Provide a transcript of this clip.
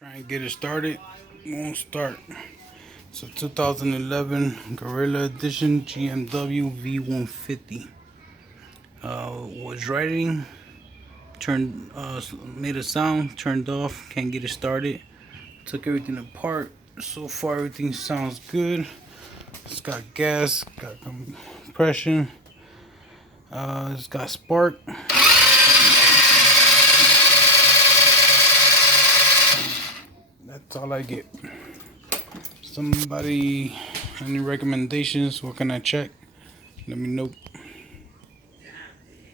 Try and get it started, won't start. So 2011 Gorilla Edition GMW V150. Was writing, turned, made a sound, turned off, can't get it started. Took everything apart. So far everything sounds good. It's got gas, got compression, it's got spark. That's all I get. Somebody, any recommendations? What can I check? Let me know.